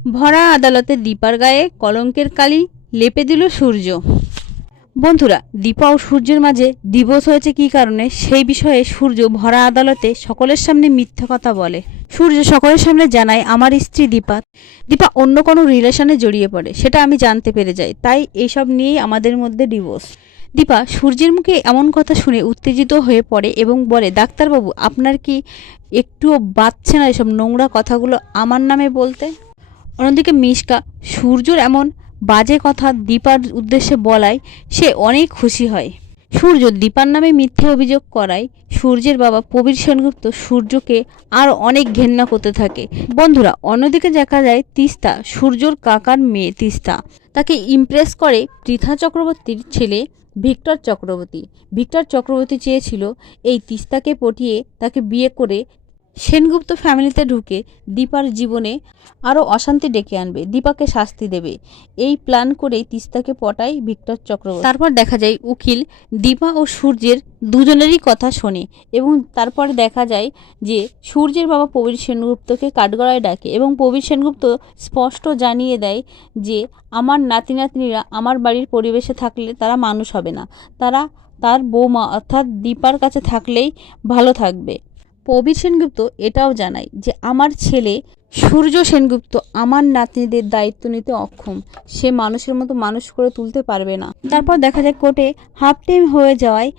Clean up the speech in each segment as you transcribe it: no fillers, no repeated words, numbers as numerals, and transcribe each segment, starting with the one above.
ভরা আদালতে দীপার গায়ে কলঙ্কের কালি লেপে দিল সূর্য। বন্ধুরা, দীপা ও সূর্যের মাঝে ডিভোর্স হয়েছে কী কারণে, সেই বিষয়ে সূর্য ভরা আদালতে সকলের সামনে মিথ্যা কথা বলে। সূর্য সকলের সামনে জানায়, আমার স্ত্রী দীপা অন্য কোনো রিলেশনে জড়িয়ে পড়ে, সেটা আমি জানতে পেরে যাই, তাই এইসব নিয়েই আমাদের মধ্যে ডিভোর্স। দীপা সূর্যের মুখে এমন কথা শুনে উত্তেজিত হয়ে পড়ে এবং বলে, ডাক্তারবাবু, আপনার কি একটুও বাচ্ছে না এসব নোংরা কথাগুলো আমার নামে বলতে? অন্যদিকে মিশকা সূর্যর এমন বাজে কথা দীপার উদ্দেশ্যে বলায় সে অনেক খুশি হয়। সূর্য দীপার নামে মিথ্যে অভিযোগ করায় সূর্যের বাবা প্রবীর সেনগুপ্ত সূর্যকে আরও অনেক ঘেন্না করতে থাকে। বন্ধুরা, অন্যদিকে দেখা যায় তিস্তা, সূর্যর কাকার মেয়ে তিস্তা, তাকে ইমপ্রেস করে পৃথা চক্রবর্তীর ছেলে ভিক্টর চক্রবর্তী। ভিক্টর চক্রবর্তী চেয়েছিল এই তিস্তাকে পটিয়ে তাকে বিয়ে করে সেনগুপ্ত ফ্যামিলিতে ঢুকে দীপার জীবনে আরও অশান্তি ডেকে আনবে, দীপাকে শাস্তি দেবে। এই প্ল্যান করেই তিস্তাকে পটায় ভিক্টর চক্রবর্তী। তারপর দেখা যায় উকিল দীপা ও সূর্যের দুজনেরই কথা শোনে এবং তারপরে দেখা যায় যে সূর্যের বাবা প্রবীর সেনগুপ্তকে কাঠগড়ায় ডাকে এবং প্রবীর সেনগুপ্ত স্পষ্ট জানিয়ে দেয় যে আমার নাতি নাতনিরা আমার বাড়ির পরিবেশে থাকলে তারা মানুষ হবে না, তারা তার বৌমা অর্থাৎ দীপার কাছে থাকলেই ভালো থাকবে। প্রবীর সেনগুপ্ত এটাও জানায় যে আমার ছেলে সূর্য সেনগুপ্ত আমার নাতনিদের দায়িত্ব নিতে অক্ষম, সে মানুষের মতো মানুষ করে তুলতে পারবে না। তারপর দেখা যায় কোর্টে হাফ টাইম হয়ে যাওয়ায়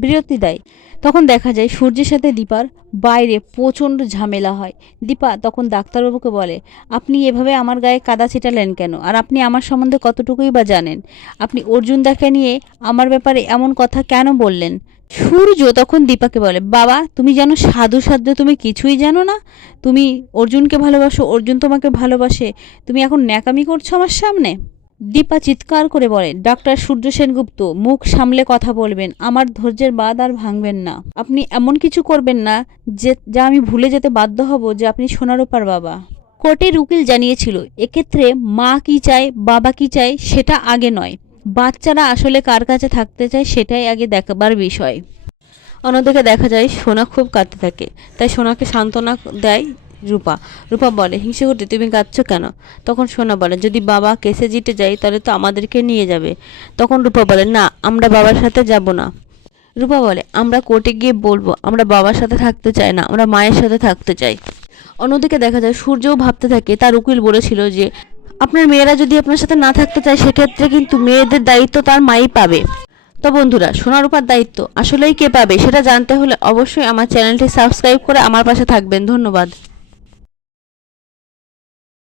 বিরতি দেয়। তখন দেখা যায় সূর্যের সাথে দীপার বাইরে প্রচণ্ড ঝামেলা হয়। দীপা তখন ডাক্তারবাবুকে বলে, আপনি এভাবে আমার গায়ে কাদা ছিটালেন কেন, আর আপনি আমার সম্বন্ধে কতটুকুই বা জানেন? আপনি অর্জুন দাকে নিয়ে আমার ব্যাপারে এমন কথা কেন বললেন? সূর্য তখন দীপাকে বলে, বাবা, তুমি জানো সাধু সাধ্য তুমি কিছুই জানো না, তুমি অর্জুনকে ভালোবাসো, অর্জুন তোমাকে ভালোবাসে, তুমি এখন ন্যাকামি করছো আমার সামনে। দীপা চিৎকার করে বলে, ডাক্তার সূর্য সেনগুপ্ত, মুখ সামলে কথা বলবেন, আমার ধৈর্যের বাঁধ আর ভাঙবেন না। আপনি এমন কিছু করবেন না যা আমি ভুলে যেতে বাধ্য হব যে আপনি সোনারূপার বাবা। কোর্টের উকিল জানিয়েছিল এক্ষেত্রে মা কি চায় বাবা কি চায় সেটা আগে নয়, বাচ্চারা আসলে কার কাছে থাকতে চায় সেটাই আগে দেখাবার বিষয়। অন্যদিকে দেখা যায় সোনা খুব কাঁদতে থাকে, তাই সোনাকে সান্ত্বনা দেয় রূপা বলে, হিংসুকুটি তুমি কাঁদছো কেন? তখন সোনা বলে, যদি বাবা কেসে জিতে যায় তাহলে তো আমাদেরকে নিয়ে যাবে। তখন রূপা বলে, না, আমরা বাবার সাথে যাব না। রূপা বলে, আমরা কোর্টে গিয়ে বলবো আমরা বাবার সাথে থাকতে চাই না, আমরা মায়ের সাথে থাকতে চাই। অন্যদিকে দেখা যায় সূর্যও ভাবতে থাকে, তার উকিল বলেছিল যে আপনার মেয়েরা যদি আপনার সাথে না থাকতে চায় সেক্ষেত্রে কিন্তু মেয়েদের দায়িত্ব তার মাই পাবে। তো বন্ধুরা, সোনারূপার দায়িত্ব আসলেই কে পাবে সেটা জানতে হলে অবশ্যই আমার চ্যানেলটি সাবস্ক্রাইব করে আমার পাশে থাকবেন। ধন্যবাদ।